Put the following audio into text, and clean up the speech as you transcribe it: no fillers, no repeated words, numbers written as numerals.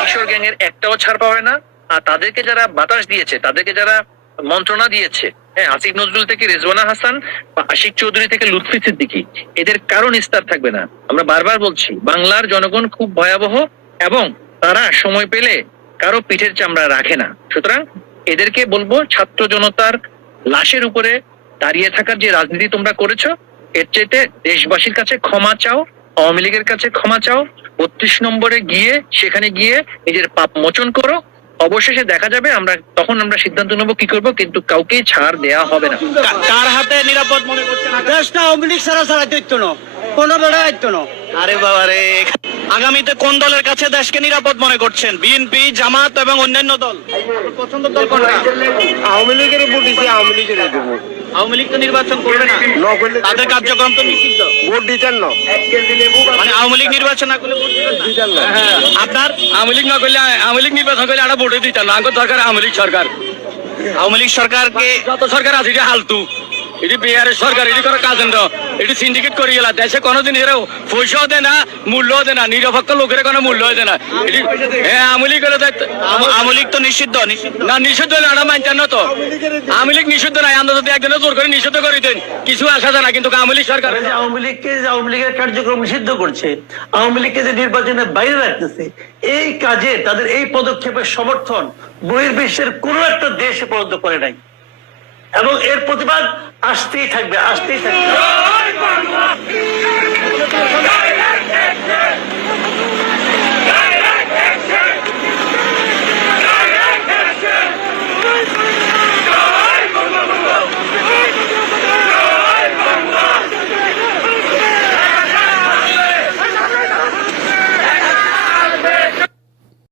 কিশোর গ্যাংয়ের একটাও ছাড় পাবে না। আর তাদেরকে যারা বাতাস দিয়েছে, তাদেরকে যারা মন্ত্রণা দিয়েছে, হ্যাঁ, আসিফ নজরুল থেকে রেজওয়ানা হাসান বা আশিক চৌধুরী থেকে লুৎফি সিদ্দিকী, এদের কারো নিস্তার থাকবে না। আমরা বারবার বলছি, বাংলার জনগণ খুব ভয়াবহ এবং তারা সময় পেলে কারো পিঠের চামড়া রাখে না। সুতরাং এদেরকে বলবো, ছাত্র জনতার লাশের উপরে দাঁড়িয়ে থাকার যে রাজনীতি তোমরা করেছো, এর চাইতে দেশবাসীর কাছে ক্ষমা চাও, আওয়ামী লীগের কাছে ক্ষমা চাও, 32 নম্বরে গিয়ে সেখানে গিয়ে নিজের পাপ মোচন করো। অবশেষে দেখা যাবে, তখন আমরা সিদ্ধান্ত নেবো কি করবো, কিন্তু কাউকেই ছাড় দেয়া হবে না। কার হাতে নিরাপদ মনে করছেন? দেশটা আওয়ামী লীগ ছাড়া দায়িত্ব না, কোনো বেড়া দায়িত্ব না। আরে বাবা রে, আগামীতে কোন দলের কাছে দেশকে নিরাপদ মনে করছেন? বিএনপি, জামাত এবং অন্যান্য দল? পছন্দের দল কোনটা? আওয়ামী লীগের ভোট দিচ্ছি, আওয়ামী লীগের দেবো। আওয়ামী লীগ তো নির্বাচন করবে না, তাদের কার্যক্রম তো নিষিদ্ধ। ভোট দিতেন না, মানে আওয়ামী লীগ নির্বাচন না করলে ভোট দিতেন না? হ্যাঁ, আপনার আওয়ামী লীগ না করলে, আওয়ামী লীগ নির্বাচন করলে আমরা ভোটে দিতাম না। আমার দরকার আওয়ামী লীগ সরকার। আওয়ামী লীগ সরকারকে, যত সরকার আছে এটি হালতু, এটি বিহারের সরকার, এটি করে কাজেন্দ্র, এটি সিন্ডিকেট করে গেল। দেশে কোনোদিন এরাও পয়সাও দেয় না, মূল্যও দেয় না, নিরপেক্ষ লোকের কোনো মূল্য দেয় না। এটি হ্যাঁ, আওয়ামী লীগ হলে আওয়ামী লীগ তো নিষিদ্ধ। না, নিষিদ্ধ হলে আমরা মানতেন না তো। আওয়ামী লীগ নিষিদ্ধ নাই, আমরা যদি একজনের জোর করে নিষিদ্ধ করে দেন কিছু আসা যায় না, কিন্তু আওয়ামী লীগ সরকার আওয়ামী লীগকে, আওয়ামী লীগের কার্যক্রম নিষিদ্ধ করছে, আওয়ামী লীগকে যে নির্বাচনের বাইরে রাখতেছে, এই কাজে তাদের এই পদক্ষেপের সমর্থন বহির্বিশ্বের কোন একটা দেশ পর্যন্ত করে নাই, এবং এর প্রতিবাদ আসতেই থাকবে, আসতেই থাকবে।